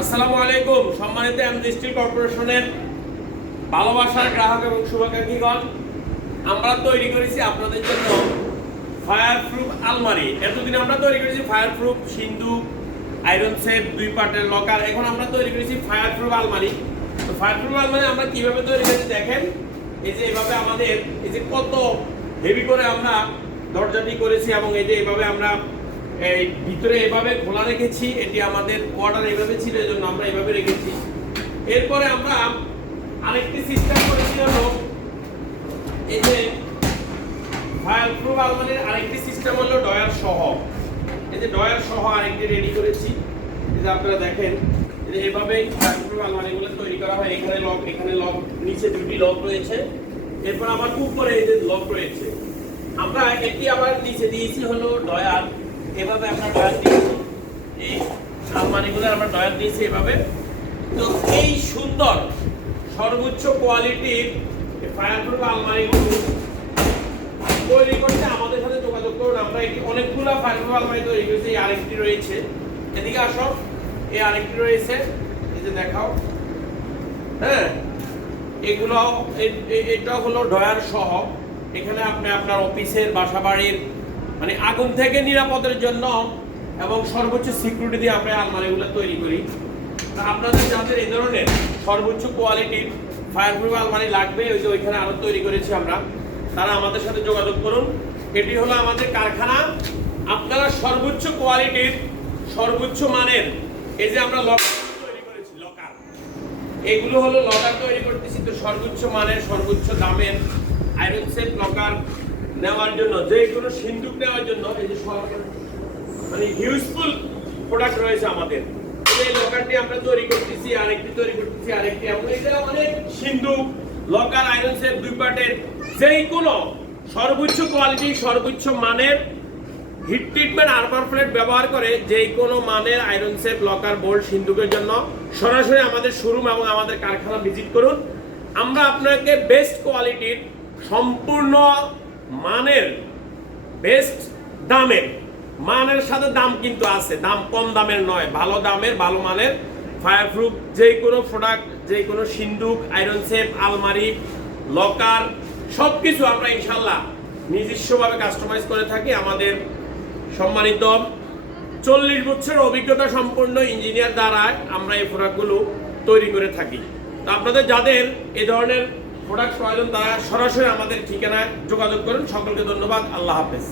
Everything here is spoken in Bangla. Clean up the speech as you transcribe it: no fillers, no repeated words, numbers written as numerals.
আসসালামু আলাইকুম সম্মানিত এমজি স্টিল কর্পোরেশনের ভালোবাসার গ্রাহক এবং শুভাকাঙ্ক্ষীগণ, আমরা তৈরি করেছি আপনাদের জন্য ফায়ার প্রুফ আলমারি। এতদিন আমরা তৈরি করেছি ফায়ার প্রুফ সিন্ধুক, আয়রন সেফ, 2 পার্টের লকার। এখন আমরা তৈরি করেছি ফায়ার প্রুফ আলমারি। তো ফায়ার প্রুফ আলমারি আমরা কিভাবে তৈরি করেছি দেখেন। এই যে এভাবে আমাদের এই যে কত হেভি করে আমরা দরজাটি করেছি এবং এই যে এভাবে আমরা এই ভিতরে এভাবে খোলা রেখেছি। এটি আমাদের অর্ডার এভাবে ছিল, এই জন্য আমরা এভাবে রেখেছি। এরপরে আমরা আরেকটি সিস্টেম করেছি হলো এই যে ফায়ার প্রুফ আলমারির আরেকটি সিস্টেম হলো ডয়ার সহ। এই যে ডয়ার সহ আরেকটি রেডি করেছি। এই যে আপনারা দেখেন এই যে এভাবে ফায়ার প্রুফ আলমারিগুলো তৈরি করা হয়। এখানে লক, এখানে লক, নিচে দুটি লক রয়েছে। এরপর আবার উপরে এই যে লক রয়েছে। আমরা এটি আবার নিচে দিয়েছি হলো ডয়ার। এভাবে আমরা ডয়ার দিয়েছি, এই আলমারিগুলো আমরা ডয়ার দিয়েছি এভাবে। তো এই সুন্দর সর্বোচ্চ কোয়ালিটির ফায়ার প্রুফ আলমারিগুলো তৈরি করতে আমাদের সাথে যোগাযোগ করুন। আমরা এটি অনেকগুলো ফায়ার প্রুফ আলমারি তৈরি করেছি। আরেকটি রয়েছে, এদিকে আসো, এই আরেকটি রয়েছে, এই যে দেখাও। হ্যাঁ, এগুলো এটা হলো ডয়ার সহ। এখানে আপনি আপনার অফিসের, বাসা বাড়ির মানে আগুন থেকে নিরাপদের জন্য এবং সর্বোচ্চ সিকিউরিটি দিয়ে আমরা আলমারিগুলো তৈরি করি। আপনাদের যাদের এই ধরনের সর্বোচ্চ কোয়ালিটির ফায়ার প্রুফ আলমারি লাগবে, ওই যে ওইখানে আরো তৈরি করেছি আমরা, তারা আমাদের সাথে যোগাযোগ করুন। এটি হলো আমাদের কারখানা। আপনারা সর্বোচ্চ কোয়ালিটির, সর্বোচ্চ মানের এই যে আমরা লকার তৈরি করেছি, লকার, এগুলো হলো লকার তৈরি করতেছি। তো সর্বোচ্চ মানের, সর্বোচ্চ দামের আয়রন সেফ লকার নেওয়ার জন্য, যে কোনো সিন্ধুক নেওয়ার জন্য এই যে মানে হিউজফুল প্রোডাক্ট রয়েছে আমাদের। এই লকারটি আমরা তৈরি করতেছি, আরেকটি তৈরি করতেছি, আরেকটি আমরা এই যে অনেক সিন্ধুক, লকার, আয়রন সেফ 2 পার্টের যে কোনো সর্বোচ্চ কোয়ালিটি, সর্বোচ্চ মানের হিট ট্রিটমেন্ট আর্মার প্লেট ব্যবহার করে যে কোনো মানের আয়রন সেফ লকার, বোল্ট, সিন্ধুকের জন্য সরাসরি আমাদের শোরুম এবং আমাদের কারখানা ভিজিট করুন। আমরা আপনাকে বেস্ট কোয়ালিটির, সম্পূর্ণ মানের, বেস্ট দামের, মানের সাথে দাম কিন্তু আছে, দাম কম দামের নয়, ভালো দামের, ভালো মানের ফায়ার প্রুফ যে কোনো প্রোডাক্ট, যে কোনো সিন্ধুক, আয়রন সেফ, আলমারি, লকার সবকিছু আমরা ইনশাল্লাহ নিজস্বভাবে কাস্টমাইজ করে থাকি। আমাদের সম্মানিত 40 বছরের অভিজ্ঞতা সম্পন্ন ইঞ্জিনিয়ার দ্বারা আমরা এই প্রোডাক্টগুলো তৈরি করে থাকি। তো আপনাদের যাদের এই ধরনের প্রোডাক্ট প্রয়োজন তারা সরাসরি আমাদের ঠিকানায় যোগাযোগ করুন। সকলকে ধন্যবাদ। আল্লাহ হাফেজ।